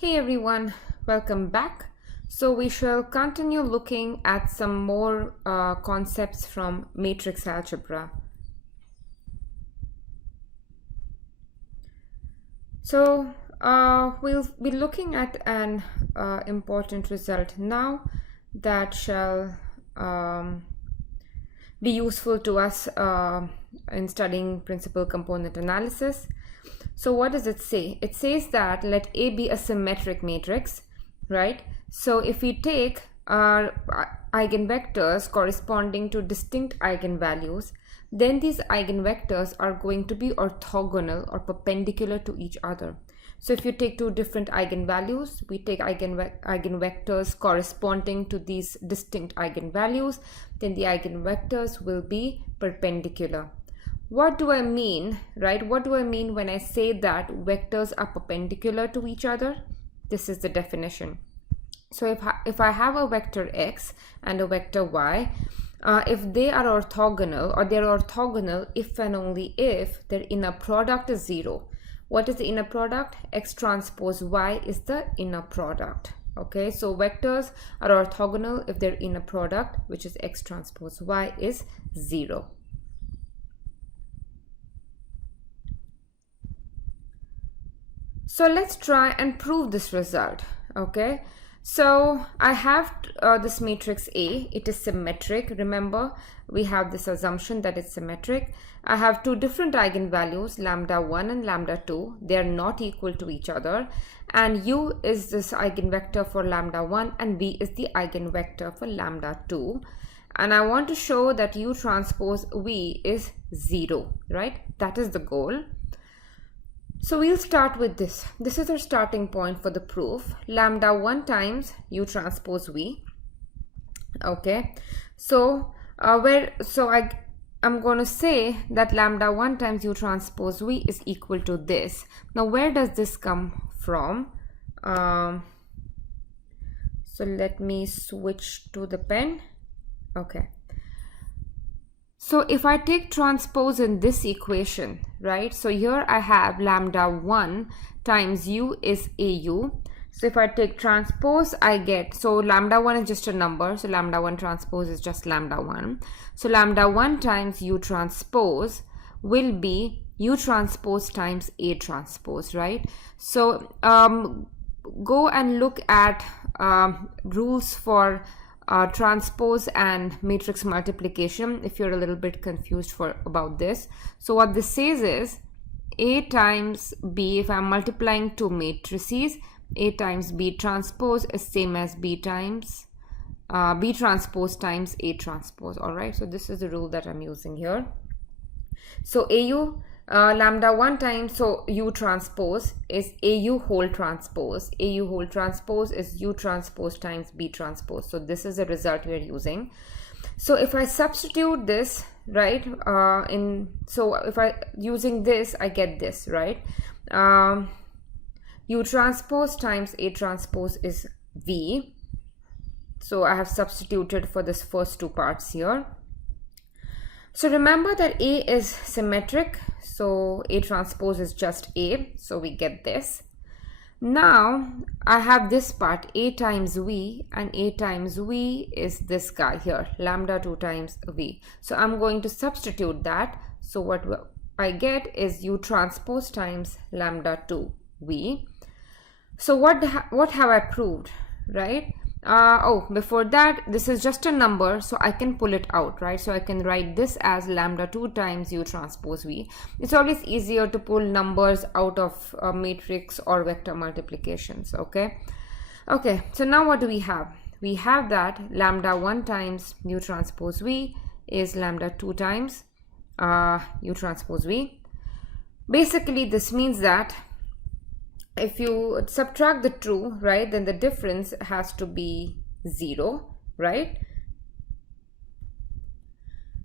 Hey everyone, welcome back. So we shall continue looking at some more concepts from matrix algebra. So we'll be looking at an important result now that shall be useful to us in studying principal component analysis. So what does it say? It says that let A be a symmetric matrix, right? So if we take our eigenvectors corresponding to distinct eigenvalues, then these eigenvectors are going to be orthogonal or perpendicular to each other. So if you take two different eigenvalues, we take eigenvectors corresponding to these distinct eigenvalues, then the eigenvectors will be perpendicular. What do I mean, right? What do I mean when I say that vectors are perpendicular to each other? This is the definition. So if I have a vector x and a vector y, if they are orthogonal, or they're orthogonal if and only if their inner product is 0. What is the inner product? X transpose y is the inner product. Okay, so vectors are orthogonal if their inner product, which is x transpose y, is 0. So let's try and prove this result. Okay, so I have this matrix A. It is symmetric. Remember, we have this assumption that it's symmetric. I have two different eigenvalues, lambda 1 and lambda 2. They are not equal to each other, and u is this eigenvector for lambda 1 and v is the eigenvector for lambda 2. And I want to show that u transpose v is 0, right? That is the goal. So we'll start with this. This is our starting point for the proof. Lambda 1 times u transpose v. Okay, so I'm going to say that lambda 1 times u transpose v is equal to this. Now where does this come from? So let me switch to the pen. Okay. So if I take transpose in this equation, right? So here I have lambda 1 times u is au. So if I take transpose, I get, so lambda 1 is just a number. So lambda 1 transpose is just lambda 1. So lambda 1 times u transpose will be u transpose times a transpose, right? So go and look at rules for transpose and matrix multiplication if you're a little bit confused about this. So what this says is A times B, if I'm multiplying two matrices, A times B transpose is same as B times B transpose times A transpose. All right, so this is the rule that I'm using here. So AU lambda 1 times, so u transpose is au whole transpose. Au whole transpose is u transpose times b transpose. So this is the result we are using. So if I substitute this, right, so if I using this, I get this, right? U transpose times a transpose is v. So I have substituted for this first two parts here. So remember that A is symmetric, so A transpose is just A, so we get this. Now I have this part, A times V, and A times V is this guy here, lambda 2 times V. So I'm going to substitute that. So what I get is U transpose times lambda 2 V. So what have I proved, right? Before that, this is just a number, so I can pull it out, right? So I can write this as lambda 2 times u transpose v. It's always easier to pull numbers out of a matrix or vector multiplications. Okay, so now what do we have? We have that lambda 1 times u transpose v is lambda 2 times u transpose v. Basically, this means that if you subtract the two, right, then the difference has to be 0, right?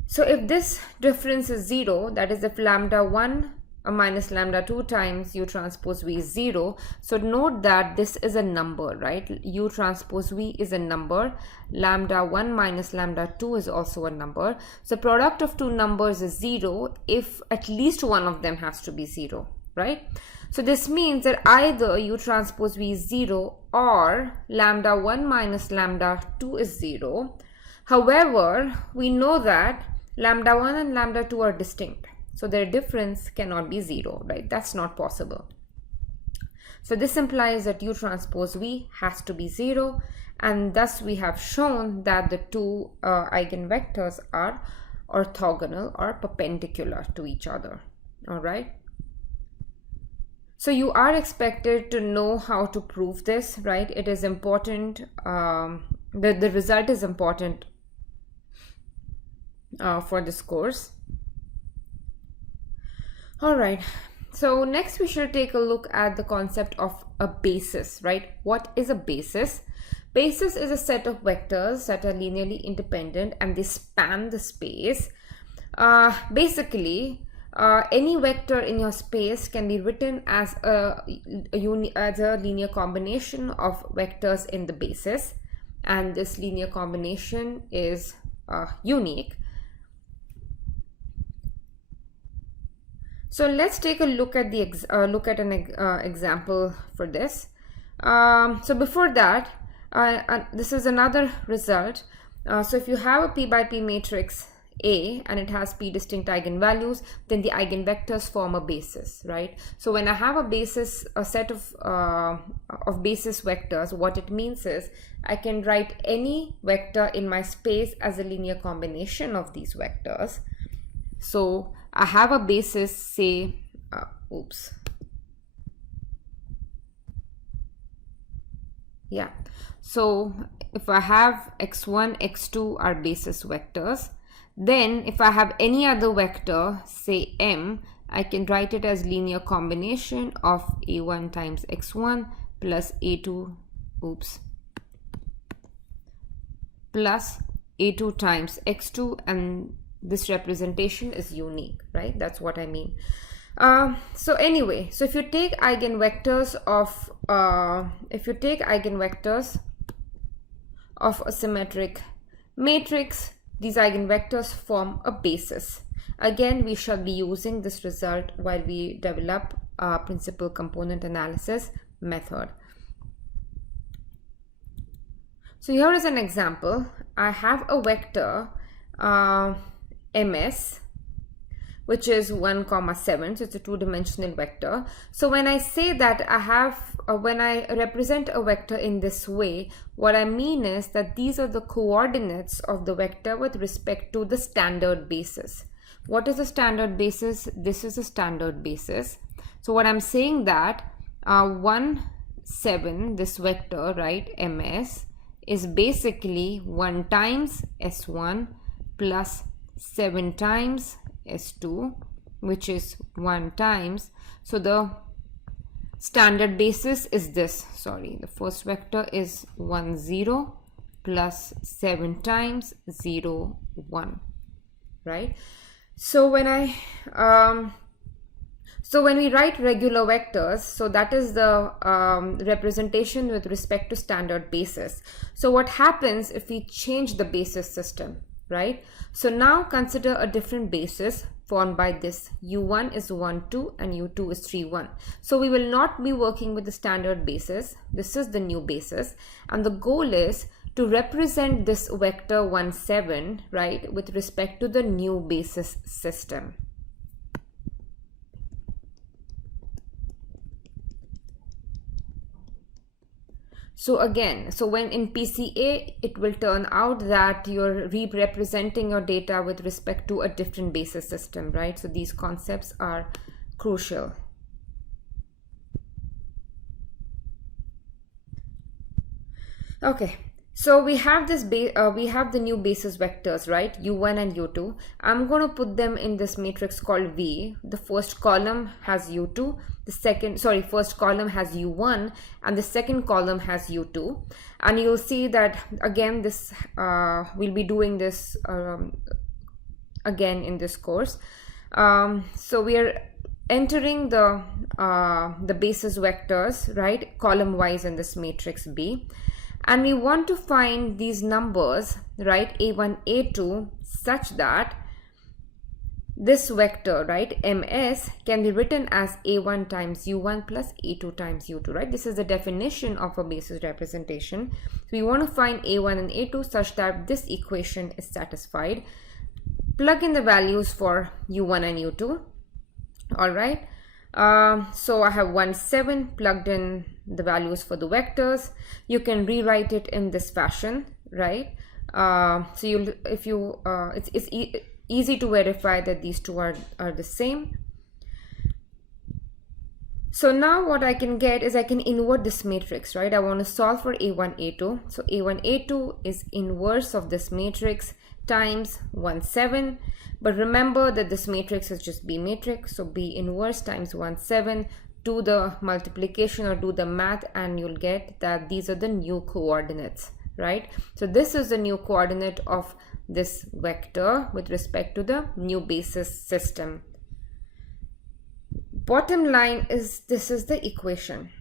So if this difference is 0, that is if lambda 1 minus lambda 2 times u transpose v is 0, so note that this is a number, right? U transpose v is a number. Lambda 1 minus lambda 2 is also a number. So product of two numbers is 0 if at least one of them has to be 0. right? So this means that either U transpose V is 0 or lambda 1 minus lambda 2 is 0. However, we know that lambda 1 and lambda 2 are distinct. So their difference cannot be 0, right? That's not possible. So this implies that U transpose V has to be 0, and thus we have shown that the two eigenvectors are orthogonal or perpendicular to each other. All right. So you are expected to know how to prove this, right? It is important. The result is important for this course. All right. So next we should take a look at the concept of a basis, right? What is a basis? Basis is a set of vectors that are linearly independent and they span the space. Basically, any vector in your space can be written as a linear combination of vectors in the basis, and this linear combination is unique. So let's take a look at an example for this. So before that, this is another result. So if you have a P by P matrix A and it has P distinct eigenvalues, then the eigenvectors form a basis, right? So when I have a set of basis vectors, what it means is I can write any vector in my space as a linear combination of these vectors. So I have a basis, say, So if I have x1, x2 are basis vectors, then if I have any other vector, say m, I can write it as linear combination of a1 times x1 plus a2, plus a2 times x2, and this representation is unique, right? That's what I mean. So anyway, so if you take eigenvectors of a symmetric matrix, these eigenvectors form a basis. Again, we shall be using this result while we develop our principal component analysis method. So here is an example. I have a vector ms, which is 1, 7, so it's a two-dimensional vector. So when I say that when I represent a vector in this way, what I mean is that these are the coordinates of the vector with respect to the standard basis. What is the standard basis? This is a standard basis. So what I'm saying that 1, 7, this vector, right, ms, is basically 1 times s1 plus 7 times s2, which is 1 times. So the standard basis is this. Sorry, the first vector is 1, 0 plus 7 times 0, 1, right? So when we write regular vectors, so that is the representation with respect to standard basis. So what happens if we change the basis system, right? So now consider a different basis formed by this. u1 is 1, 2 and u2 is 3, 1. So we will not be working with the standard basis. This is the new basis, and the goal is to represent this vector 1, 7, right, with respect to the new basis system. So again, so when in PCA, it will turn out that you're representing your data with respect to a different basis system, right? So these concepts are crucial. Okay, so we have this we have the new basis vectors, right? u1 and u2. I'm going to put them in this matrix called V. The first column has u2, first column has u1, and the second column has u2. And you'll see that again, this we'll be doing this again in this course. So we are entering the basis vectors, right, column wise in this matrix B. And we want to find these numbers, right, a1, a2, such that this vector, right, ms, can be written as a1 times u1 plus a2 times u2, right? This is the definition of a basis representation. So we want to find a1 and a2 such that this equation is satisfied. Plug in the values for u1 and u2. All right. So I have 1, 7, plugged in the values for the vectors. You can rewrite it in this fashion, right? So you'll, if you, it's easy to verify that these two are the same. So now what I can get is I can invert this matrix, right? I want to solve for a1, a2. So a1, a2 is inverse of this matrix times 1, 7. But remember that this matrix is just B matrix. So B inverse times 1, 7. Do the multiplication or do the math and you'll get that these are the new coordinates, right? So this is the new coordinate of this vector with respect to the new basis system. Bottom line is this is the equation.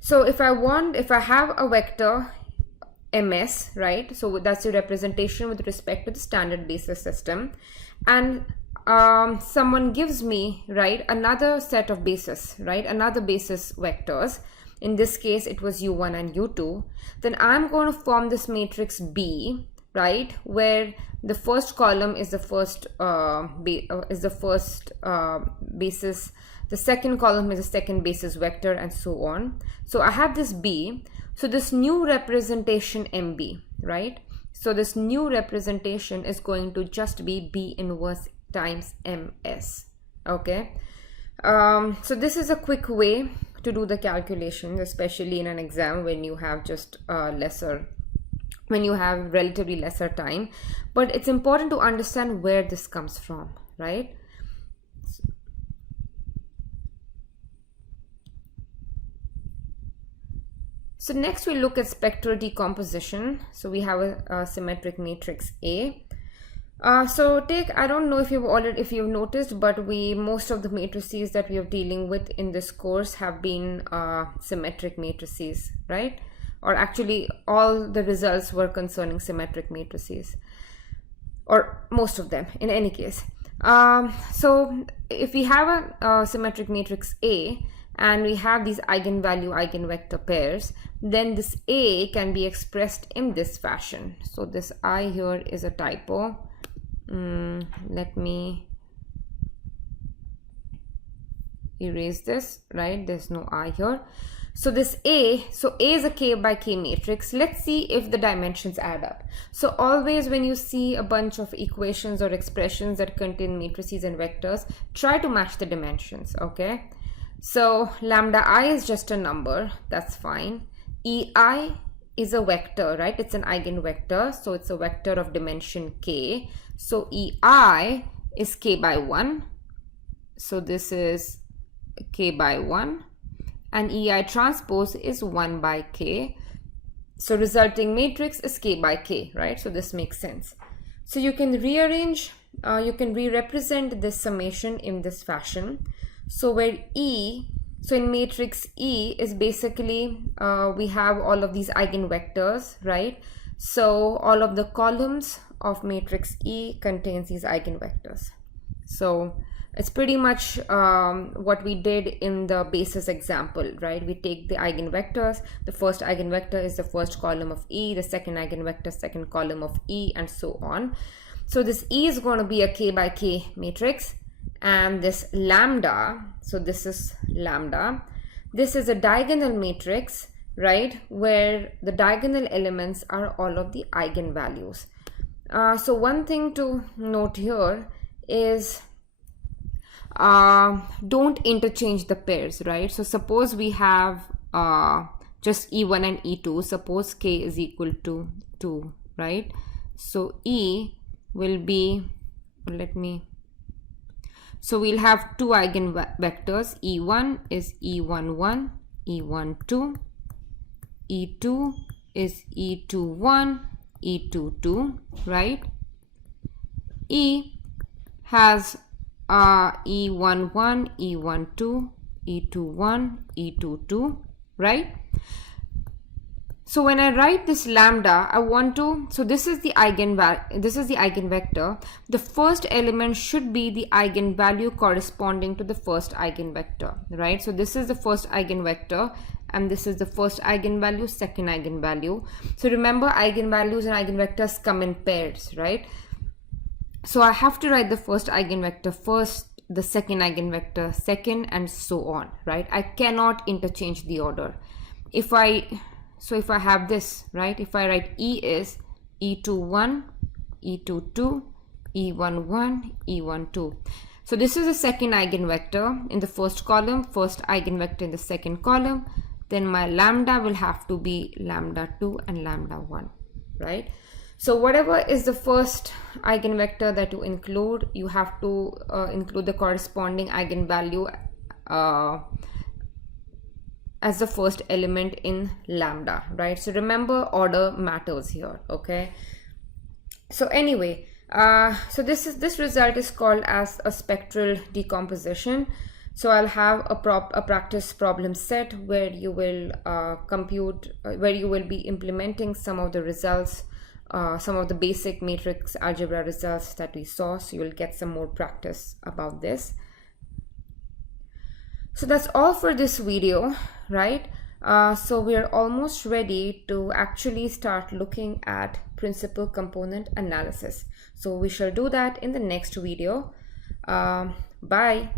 So if I have a vector ms, right, so that's the representation with respect to the standard basis system, and someone gives me, right, another set of basis, right, another basis vectors. In this case it was u1 and u2. Then I'm going to form this matrix B, right, where the first column is the first basis, the second column is the second basis vector, and so on. So I have this B. So this new representation MB, right? So this new representation is going to just be B inverse times MS, okay? So this is a quick way to do the calculations, especially in an exam when you have just when you have relatively lesser time. But it's important to understand where this comes from, right? So next we look at spectral decomposition. So we have a symmetric matrix A. So I don't know if you've noticed, but most of the matrices that we are dealing with in this course have been symmetric matrices, right? Or actually all the results were concerning symmetric matrices, or most of them in any case. So if we have a symmetric matrix A, and we have these eigenvalue eigenvector pairs, then this A can be expressed in this fashion. So this I here is a typo. Let me erase this, right? There's no I here. So this A, so A is a k by k matrix. Let's see if the dimensions add up. So always when you see a bunch of equations or expressions that contain matrices and vectors, try to match the dimensions, okay? So lambda I is just a number, that's fine. EI is a vector, right? It's an eigenvector, so it's a vector of dimension k. So EI is k by 1. So this is k by 1. And EI transpose is 1 by k. So resulting matrix is k by k, right? So this makes sense. So you can rearrange, you can re-represent this summation in this fashion. So where E, so in matrix E is basically, we have all of these eigenvectors, right? So all of the columns of matrix E contains these eigenvectors. So it's pretty much what we did in the basis example, right? We take the eigenvectors. The first eigenvector is the first column of E, the second eigenvector, second column of E, and so on. So this E is going to be a k by k matrix. And this lambda, so this is lambda, this is a diagonal matrix, right, where the diagonal elements are all of the eigenvalues. So one thing to note here is don't interchange the pairs, right? So suppose we have just E1 and E2, suppose k is equal to 2, right? So E will be, so we'll have two eigenvectors. E1 is E11, E12, E2 is E21, E22, right? E has E11, E12, E21, E22, right? So when I write this lambda, I want to, so this is the eigenvector. The first element should be the eigenvalue corresponding to the first eigenvector, right? So this is the first eigenvector, and this is the first eigenvalue, second eigenvalue. So remember, eigenvalues and eigenvectors come in pairs, right? So I have to write the first eigenvector first, the second eigenvector second, and so on, right? I cannot interchange the order. If I have this, right, if I write E is E21, E22, E11, E12. So this is the second eigenvector in the first column, first eigenvector in the second column. Then my lambda will have to be lambda 2 and lambda 1, right? So whatever is the first eigenvector that you include, you have to include the corresponding eigenvalue as the first element in lambda, right? So remember, order matters here, okay? So anyway, so this result is called as a spectral decomposition. So I'll have a practice problem set where you will where you will be implementing some of the results, some of the basic matrix algebra results that we saw. So you'll get some more practice about this. So that's all for this video, right? So we're almost ready to actually start looking at principal component analysis. So we shall do that in the next video. Bye.